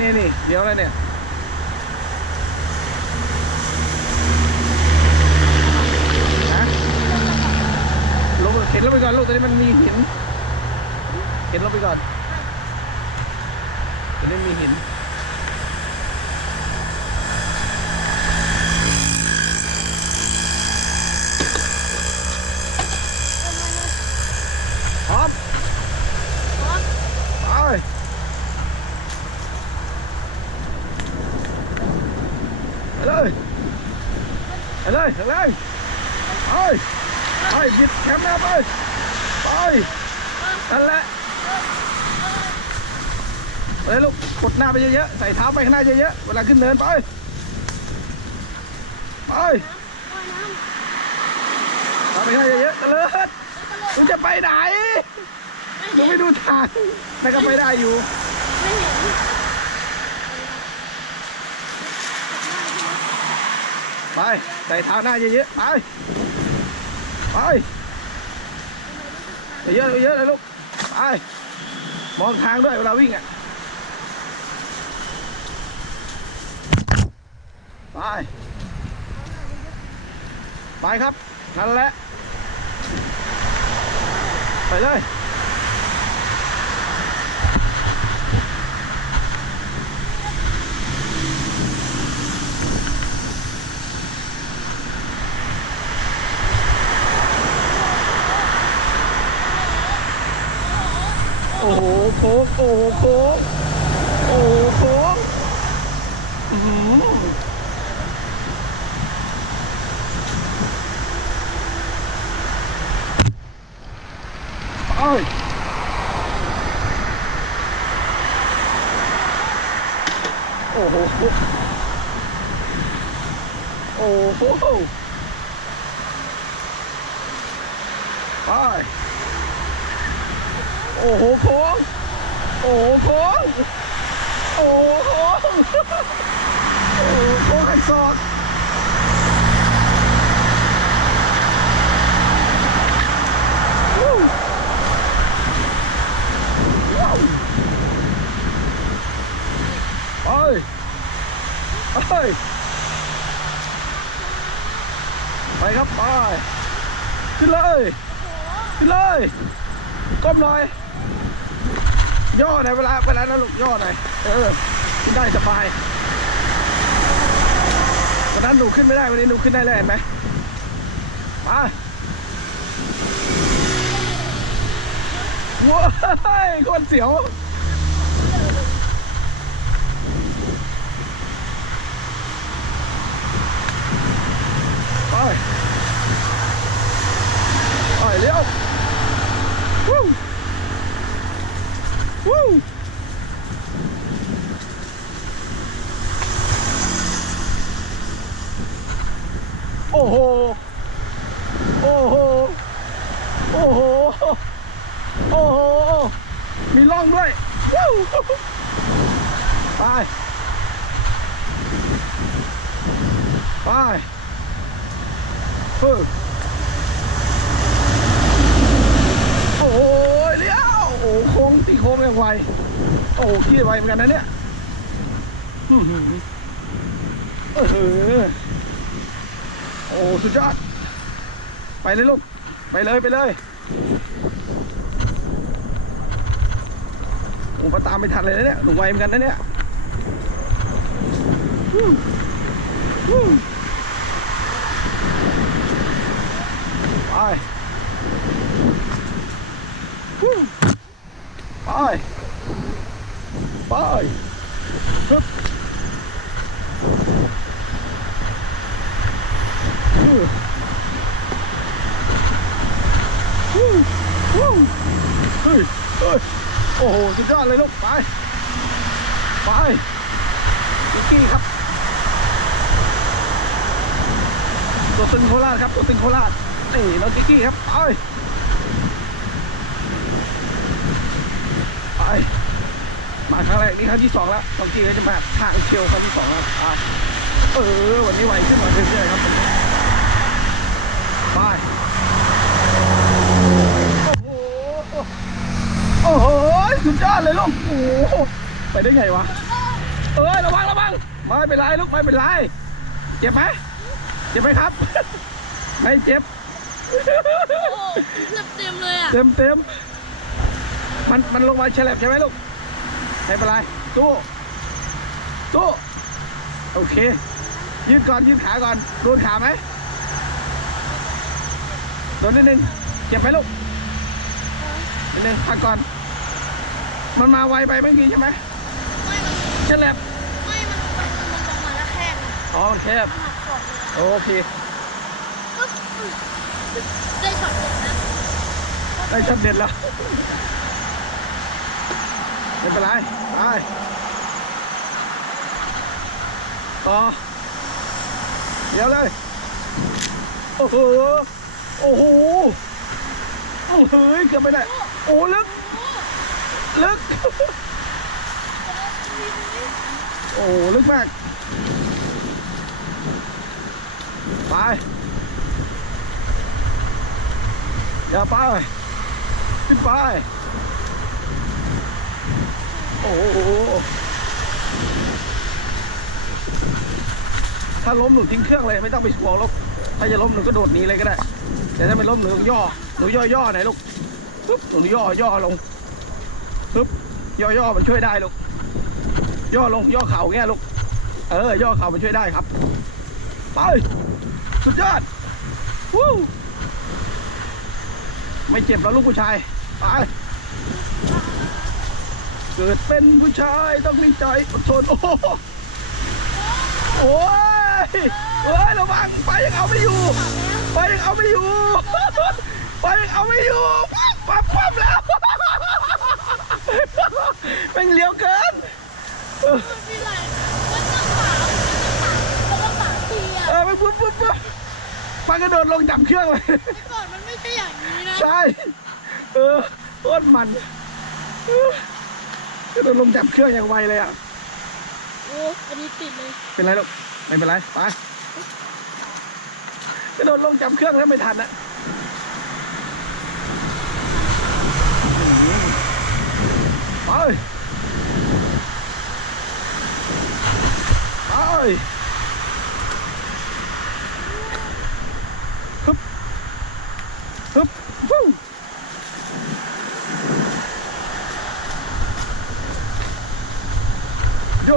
นี่นี่เดี๋ยวอะไรเนี่ยนะลงเข็นลงไปก่อนลูกตอนนี้มันมีหินเข็นลงไปก่อนตอนนี้มีหิน พร้อม ไป ไปเลย ไปเลยไปเลยไปไปบิดแคมป์หน้าไป ไป นั่นแหละ ไปเลยลูก กดหน้า ไปเยอะๆใส่เท้าไปข้างหน้าเยอะๆเวลาขึ้นเนินไปไปเท้าไปข้างหน้าเยอะๆตะเลิดคุณจะไปไหนคุณไม่ดูทางนั่ก็ไปได้อยู่ไม่เห็นไปใส่เท้าหน้าเยอะๆไปไปเยอะๆเยอะๆเลยลูกไปมองทางด้วยเวลาวิ่งอะ ไปไปครับ นั่นแหละ ไปเลยโอ้โหโค้งโอ้โหโค้งโอ้โหโค้งอื้อหือไป โอ้โห โอ้โห ไป โอ้โหโค้งโอ้โหโค้งโอ้โหโค้งโอ้โหโค้งหักศอกวู้ว้าว ไปไปไปครับไปขึ้นเลยขึ้นเลยก้มหน่อยย่อหน่อยเวลาเวลานะลูกย่อหน่อยเออขึ้นได้สบายวันนั้นหนูขึ้นไม่ได้วันนี้หนูขึ้นได้แล้วเห็นไหมมาว้ายโคนเสียว ไป ไปเร็ว วู้วู้โอ้โห โอ้โห โอ้โห โอ้โห มีร่องด้วยวู้ไป ไปเฮ้ย โอ้โหเลี้ยวโอ้โหโค้งตีโค้งยัง ไว โอ้โหขี้ไวเหมือนกันนะเนี่ยเออโอ้โหสุดยอด ไปเลยลูก ไปเลยไปเลยโอ้มาตามไม่ทันเลยนะเนี่ยหนูไวเหมือนกันนะเนี่ยไป ไปไปฮึบเฮ้ยเฮ้ยโอ้โห สุดยอดเลยลูก ไป ไปวิกกี้ครับ ตัวตึงโคราชครับ ตัวตึงโคราชนี่น้องกิกกี้ครับ ไป มาครั้งแรกนี่ครั้งที่สองแล้วบางทีก็จะมาทางเชียวครั้งที่สองแล้วอะเออวันนี้ไวขึ้นมาเรื่อยๆครับผมไปโอ้โหโอ้โหสุดยอดเลยลูกโอ้โหไปได้ไงวะเอ้ยระวังระวังไม่เป็นไรลูกไม่เป็นไรเจ็บไหมเจ็บไหมครับ ไม่เจ็บโอ้โหเต็มๆเลยอะเต็มเต็มมันมันลงมาเฉลบใช่ไหมลูก ไม่เป็นไรสู้สู้โอเค ยืดก่อนยืดขาก่อนโดนขาไหมโดนนิดนึงเจ็บไหมลูกนิดนึงพักก่อน มันมาไวไปเมื่อกี้ใช่ไหมไม่มันเฉลบไม่มันมันมันลงมาแล้วแค่นอ๋อโอเคหักขอบโอเคได้ช็อตเด็ดนะได้ชัดเด็ดแล้ว ไม่เป็นไร ไป ต่อ เดี๋ยวเลย โอ้โห โอ้โห โอ้โหเกือบไม่ได้โอ้ลึก ลึก โอ้ลึกมาก ไปอย่าไปขึ้นไป โอ้โหถ้าล้มหนูทิ้งเครื่องเลยไม่ต้องไปห่วงหรอกถ้าจะล้มหนูก็โดดหนีเลยก็ได้ แต่ถ้าไม่ล้มหนูย่อหนูย่อย่อไหนลูกปึ๊บหนูย่อย่อลงปึ๊บย่อย่อมันช่วยได้ลูกย่อลงย่อเข่าเงี้ยลูกเออย่อเข่ามันช่วยได้ครับไปสุดยอดวู้ไม่เจ็บแล้วลูกผู้ชายไป เกิดเป็นผู้ชายต้องมีใจอดทนโอ้โหโอ้ยเอ้ยระวังไปยังเอาไม่อยู่ ไปยังเอาไม่อยู่ ไปยังเอาไม่อยู่ปั๊บปั๊บแล้วแม่งเลี้ยวเกินเออมันมีอะไรมันต้องขาวมันต้องขาวทีอะเออไปปุ๊บปุ๊บปุ๊บปังกระโดดลงจับเครื่องเลยเมื่อก่อนมันไม่ใช่อย่างนี้นะ ใช่ เออโคตรมันเออ กระโดดลงจับเครื่องอย่างไวเลยอะ โอ้อันนี้ติดเลย เป็นไรลูกไม่เป็นไรไปกระโดดลงจับเครื่องแล้วไม่ทันนะไปไปฮึบฮึบวู้โย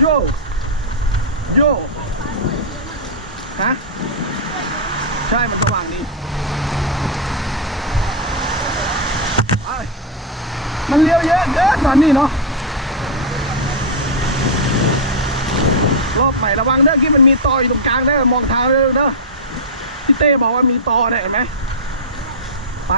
โย โย ฮะ ใช่ มันสว่างดีไปมันเลี้ยวเยอะเกินตอนนี้เนาะ รอบ ใหม่ระวังเด้อที่มันมีตออยู่ตรงกลางเด้อมองทางเด้อเด้อพี่เต้บอกว่ามีตอเนี่ยเห็นไหมไป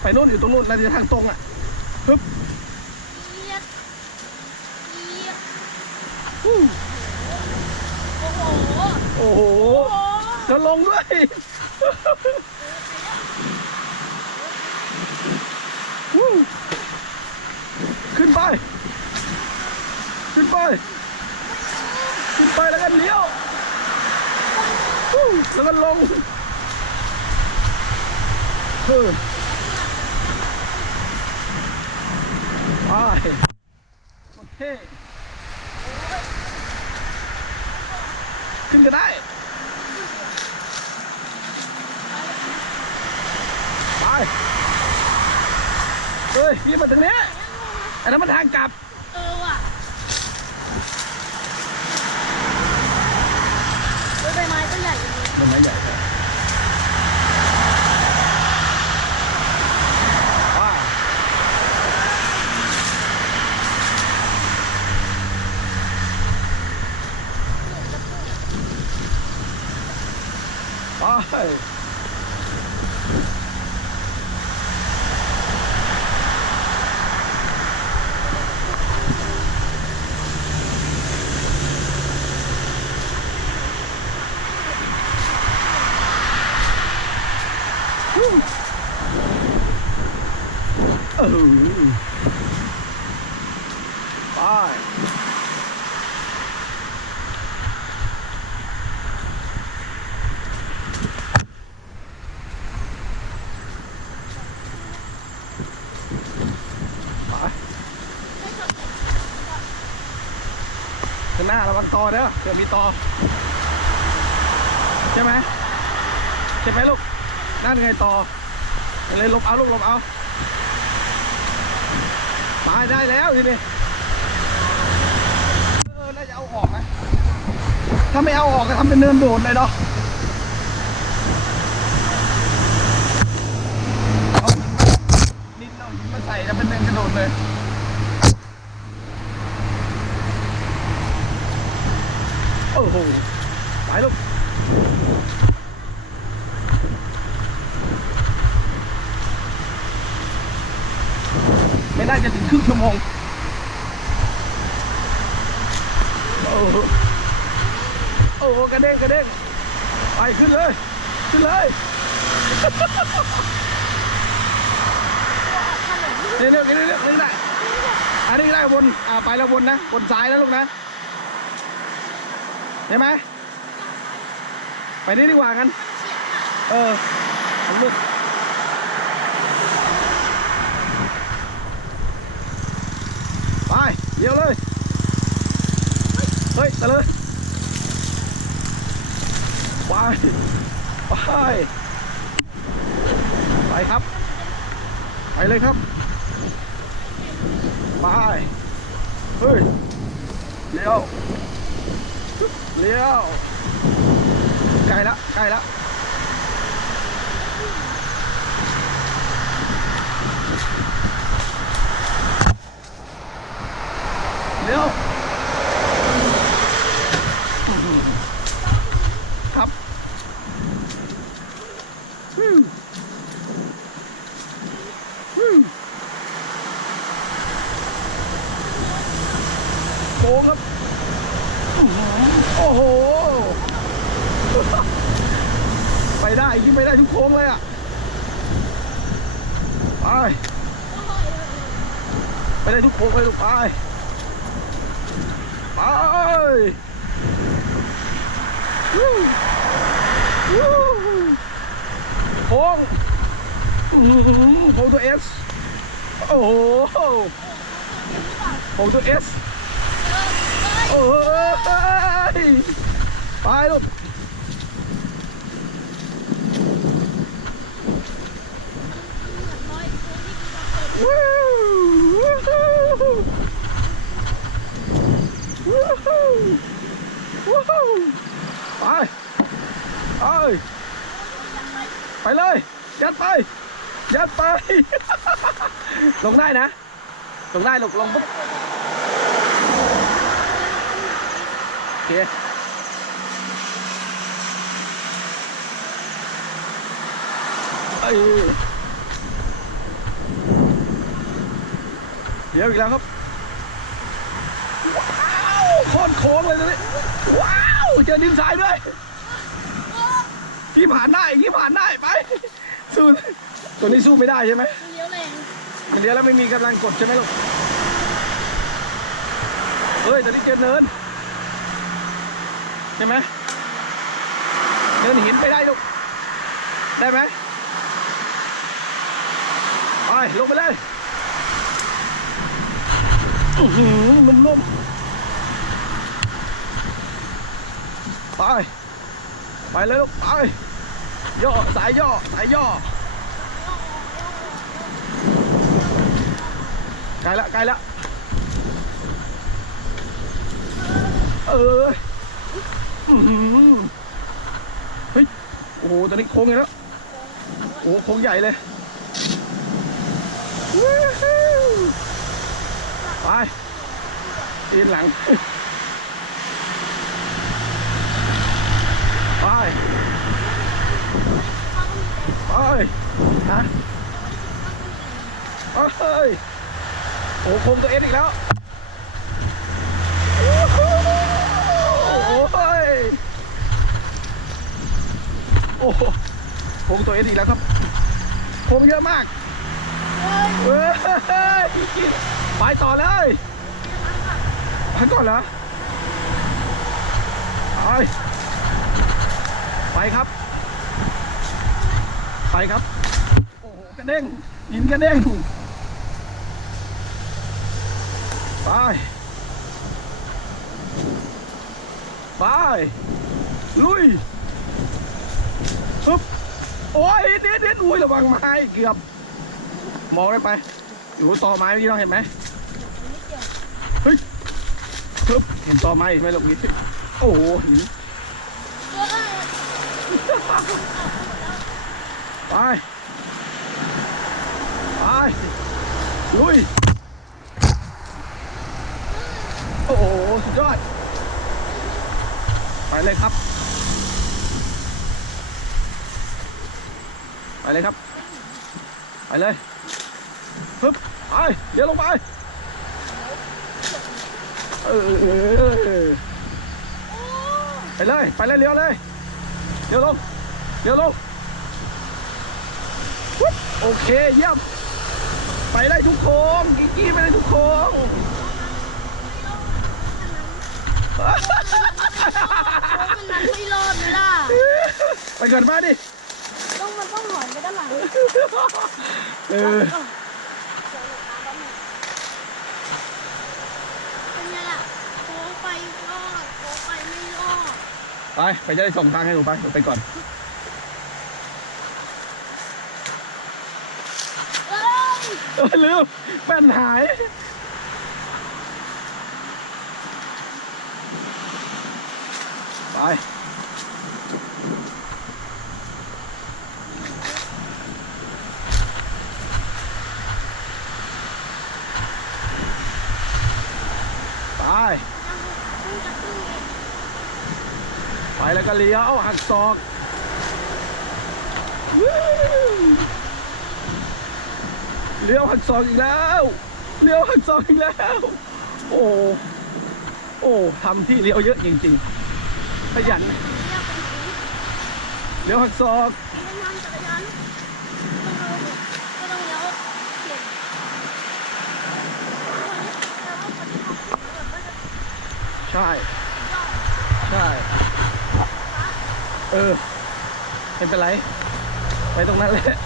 ไปนู่นอยู่ตรงนู่นนาจะทางตรงอะฮึบเอียดเอียดอู้โอ้โหโอ้โห โอ้โห จะลงด้วยวู้ขึ้นไป ขึ้นไป ขึ้นไปแล้วก็เลี้ยวแล้วก็ลงเออไปโอเคขึ้นก็ได้ไปเฮ้ยพี่มาถึงนี้ยอันนั้นมันทางกลับ เออว่ะเฮ้ยใบไม้ก็ใหญ่อย่ ไปข้หน้าระวังต่อเด้อเดี๋ยวมีต่อใช่ไหมใช่ไหมลูกหนั่นไงต่อเลยลบเอาลูกลบเอา ตายได้แล้วทีนี้เออน่าจะเอาออกนะถ้าไม่เอาออกก็ทำเป็นเนินโดดเลยเนาะเอานิดเอาหินมาใส่จะเป็นเนินกระโดดเลยโอ้โหไปลูก ไม่ได้จะถึง ครึ่งชั่วโมงโอ้โหโอ้โหกระเด้งกระเด้งไปขึ้นเลย ขึ้นเลยเร็วเร็วเร็วเร็วเร็วได้อันนี้ได้วนอ่าไปแล้ววนนะวนซ้ายแล้วลูกนะเห็นไหมไปนี่ดีกว่ากัน เออมันมืดไปเดี๋ยวเลย เฮ้ยตะเลยไปไปไปครับ ไปเลยครับ ไปเฮ้ยเลี้ยวเลี้ยวใกล้ละใกล้ละ เลี้ยวครับฮึฮึโค้งครับ โอ้โห ไปได้ยิ่งไปได้ทุกโค้งเลยอะ ไป ไปได้ทุกโค้งเลยลูกไปวู้วู้โค้งอื้อหือโค้งตัวเอส โอ้โหโค้งตัวเอสโอ้ยไปลูกวู้วู้ฮู้วู้ฮู้วู้ฮู้ไป ไป ไปเลย ยัดไป ยัดไป ลงได้นะ ลงได้ลูกลงปุ๊บโอเคเอ้ยเดี๋ยวอีกแล้วครับ ว้าวโคตรโค้งเลยตรงนี้ว้าว เจอดินทรายด้วยยี่ผ่านได้ยี่ผ่านได้ ไปสู้ ตัวนี้สู้ไม่ได้ใช่ไหมมันเลี้ยวแรงมันเดียวแล้วไม่มีกำลังกดใช่ไหมลูกเฮ้ยตอนนี้เจอเนินใช่ไหมเนินหินไปได้ลูกได้ไหมไปลงไปเลยอื้อหือนุ่มๆไปไปเลยลูกไปย่อสายย่อสายย่อ กลละไกลละเอออื้อหือเฮ้ยโอ้โหตอนนี้โค้งไงแล้วโอ้โค้งใหญ่เลยไปตีนหลังไปไปฮะเอ้ย โอ้โหโค้งตัวเอสอีกแล้ว โอ้โหโอ้โอ้โหโค้งตัวเอสอีกแล้วครับโค้งเยอะมากเว้ยไปต่อเลยไปก่อนเหรอไปไปครับ ไปครับ โอ้โหกระเด้งหินกระเด้ง ไป ไป ลุยปึ๊บโอ้ยเด็ดเด็ดอุ้ยระวังไม้เกือบ มองได้ไป อยู่ต่อไม้เมื่อกี้เราเห็นไหมเฮ้ยปึ๊บเห็นต่อไม้อีกไหมลูกนี้โอ้โหหินไป ไป ลุย โอ้โห สุดยอด ไปเลยครับ ไปเลยครับ ไปเลยปึ๊บไปเดี๋ยวลงไป เออไปเลย ไปเลยเลี้ยวเลยเลี้ยวลงเลี้ยวลงโอเคเยี่ยมไปได้ทุกโค้งกิ๊กกี้ไปได้ทุกโค้ง มันนั้นไม่รอดเลยล่ะไปเกินมาดิ ต้องมันต้องหอนไปด้านหลังเออ เป็นไงล่ะโค้งไปรอดโค้งไปไม่รอดไป ไปจะได้ส่งทางให้หนูไปหนูไปก่อน เอ้ย เออลืมแป้นหาย ไปไปไปแล้วก็เลี้ยวหักศอกเลี้ยวหักศอกอีกแล้วเลี้ยวหักศอกอีกแล้ว โอ้โอ้ทำที่เลี้ยวเยอะจริง ๆ ขยันเรียกเป็นนี้เลี้ยวหักศอกไม่ใช่ ใช่ เออไม่เป็นไร ไปตรงนั้นแหละ